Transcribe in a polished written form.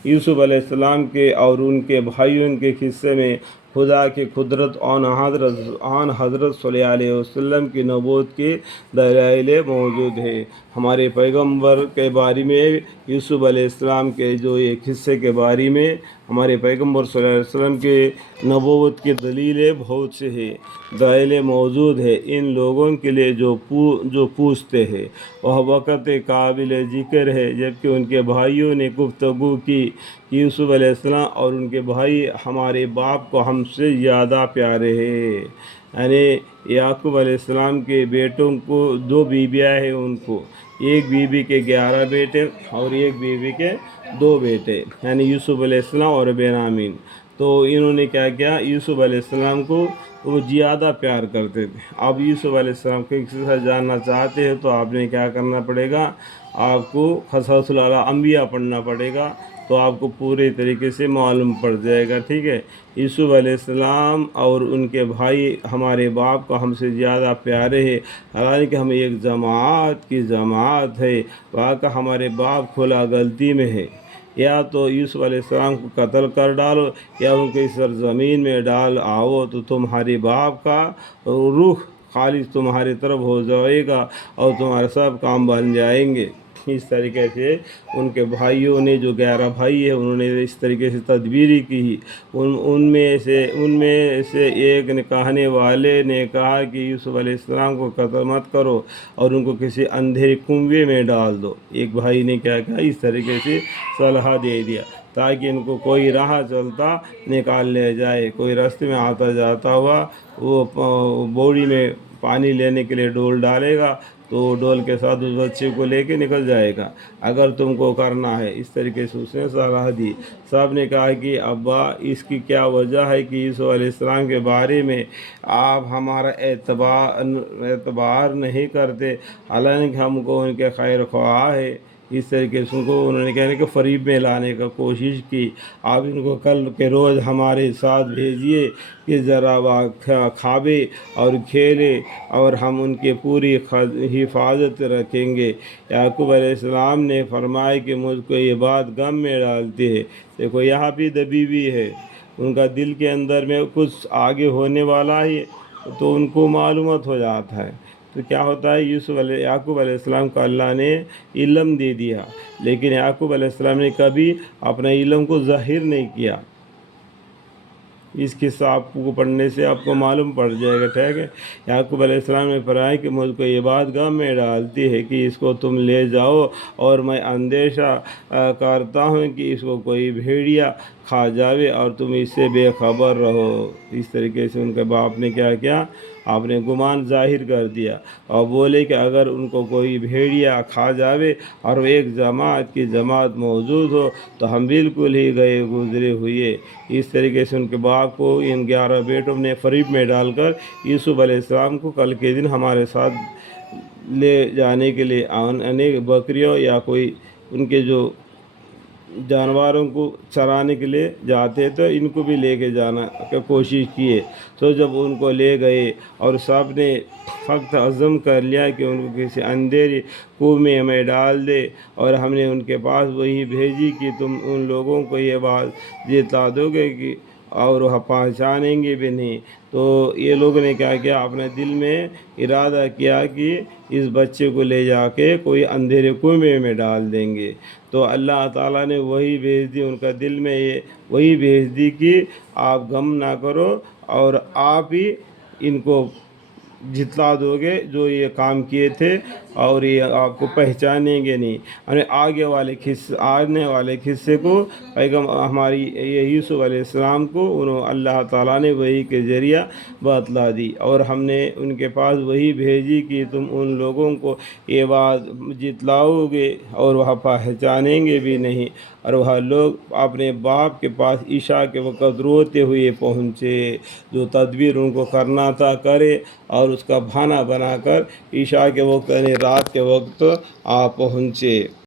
یوسف علیہ السلام کے اور ان کے بھائیوں کے قصے میں خدا کی قدرت آن حضرت صلی اللہ علیہ وسلم کی نبوت کے دلائل موجود ہے۔ ہمارے پیغمبر کے بارے میں یوسف علیہ السلام کے جو یہ قصے کے بارے میں ہمارے پیغمبر صلی اللہ علیہ وسلم کے نبوت کی دلیلیں بہت سے ہیں، دلائل موجود ہے ان لوگوں کے لیے جو پوچھتے ہیں۔ وہ وقت قابل ذکر ہے جبکہ ان کے بھائیوں نے گفتگو کی کہ یوسف علیہ السلام اور ان کے بھائی ہمارے باپ کو ہم سے زیادہ پیارے ہیں۔ یعنی یعقوب علیہ السلام کے بیٹوں کو 2 بیویاں ہیں، ان کو ایک بیوی کے 11 بیٹے اور ایک بیوی کے 2 بیٹے، یعنی یوسف علیہ السلام اور بنیامین۔ تو انہوں نے کیا کیا، یوسف علیہ السلام کو وہ زیادہ پیار کرتے تھے۔ اب یوسف علیہ السلام کو کسی سے جاننا چاہتے ہیں تو آپ نے کیا کرنا پڑے گا، آپ کو قصص الانبیاء پڑھنا پڑے گا، تو آپ کو پورے طریقے سے معلوم پڑ جائے گا، ٹھیک ہے۔ یوسف علیہ السلام اور ان کے بھائی ہمارے باپ کو ہم سے زیادہ پیارے ہیں، حالانکہ ہم ایک جماعت ہے، واقع ہمارے باپ کھلا غلطی میں ہے۔ یا تو یوسف علیہ السلام کو قتل کر ڈالو یا ان کے سرزمین میں ڈال آؤ، تو تمہارے باپ کا روح خالص تمہاری طرف ہو جائے گا اور تمہارے سب کام بن جائیں گے۔ اس طریقے سے ان کے بھائیوں نے، جو 11 بھائی ہیں، انہوں نے اس طریقے سے تدبیری کی۔ ان میں سے ایک نے کہنے والے نے کہا کہ یوسف علیہ السلام کو قتل مت کرو اور ان کو کسی اندھیرے کنویں میں ڈال دو۔ ایک بھائی نے کیا کہا، اس طریقے سے صلاح دے دیا تاکہ ان کو کوئی راہ چلتا نکال لے جائے۔ کوئی راستے میں آتا جاتا ہوا وہ بوڑی میں پانی لینے کے لیے ڈول ڈالے گا تو ڈول کے ساتھ اس بچے کو لے کے نکل جائے گا، اگر تم کو کرنا ہے۔ اس طریقے سے اس نے صلاح دی۔ صاحب نے کہا کہ ابا، اس کی کیا وجہ ہے کہ یوسف علیہ السلام کے بارے میں آپ ہمارا اعتبار نہیں کرتے، حالانکہ ہم کو ان کے خیر خواہ ہے۔ اس طریقے سے ان کو انہوں نے کہنے کہ فریب میں لانے کا کوشش کی۔ آپ ان کو کل کے روز ہمارے ساتھ بھیجیے کہ ذرا کھاوے اور کھیلے اور ہم ان کی پوری حفاظت رکھیں گے۔ یعقوب علیہ السلام نے فرمایا کہ مجھ کو یہ بات غم میں ڈالتی ہے۔ دیکھو یہاں بھی دبی ہوئی ہے، ان کا دل کے اندر میں کچھ آگے ہونے والا ہے تو ان کو معلومات ہو جاتا ہے۔ تو کیا ہوتا ہے، یعقوب علیہ السلام کو اللہ نے علم دے دیا، لیکن یعقوب علیہ السلام نے کبھی اپنا علم کو ظاہر نہیں کیا۔ اس قصہ آپ کو پڑھنے سے آپ کو معلوم پڑ جائے گا، ٹھیک ہے۔ یعقوب علیہ السلام نے فرمایا کہ مجھ کو یہ بات غم میں ڈالتی ہے کہ اس کو تم لے جاؤ، اور میں اندیشہ کرتا ہوں کہ اس کو کوئی بھیڑیا کھا جاوے اور تم اس سے بے خبر رہو۔ اس طریقے سے ان کے باپ نے کیا کیا، آپ نے گمان ظاہر کر دیا اور بولے کہ اگر ان کو کوئی بھیڑیا کھا جاوے اور وہ ایک جماعت موجود ہو تو ہم بالکل ہی گئے گزرے ہوئے۔ اس طریقے سے ان کے باپ کو ان 11 بیٹوں نے فریب میں ڈال کر یوسف علیہ السلام کو کل کے دن ہمارے ساتھ لے جانے کے لیے انیک بکریوں یا کوئی ان کے جو جانوروں کو چرانے کے لیے جاتے تو ان کو بھی لے کے جانا کی کوشش کیے۔ تو جب ان کو لے گئے اور سب نے فقط عزم کر لیا کہ ان کو کسی اندھیری کنویں میں ڈال دے، اور ہم نے ان کے پاس وہی بھیجی کہ تم ان لوگوں کو یہ بات جتا دو گے کہ اور وہ پہچانیں گے بھی نہیں۔ تو یہ لوگوں نے کیا کیا، اپنے دل میں ارادہ کیا کہ اس بچے کو لے جا کے کوئی اندھیرے کنویں میں ڈال دیں گے۔ تو اللہ تعالیٰ نے وہی بھیج دی، ان کا دل میں وہی بھیج دی کہ آپ غم نہ کرو اور آپ ہی ان کو جتلا دو گے جو یہ کام کیے تھے، اور یہ آپ کو پہچانیں گے نہیں۔ یعنی آنے والے قصے کو ہماری یہ یوسف علیہ السلام کو اللہ تعالیٰ نے وحی کے ذریعہ بتلا دی، اور ہم نے ان کے پاس وہی بھیجی کہ تم ان لوگوں کو یہ بات جتلاؤ گے اور وہ پہچانیں گے بھی نہیں۔ اور وہ لوگ اپنے باپ کے پاس عشاء کے وقت روتے ہوئے پہنچے، جو تدبیر ان کو کرنا تھا کرے، اور اس کا بہانہ بنا کر عشاء کے وقت یعنی رات کے وقت پہنچے۔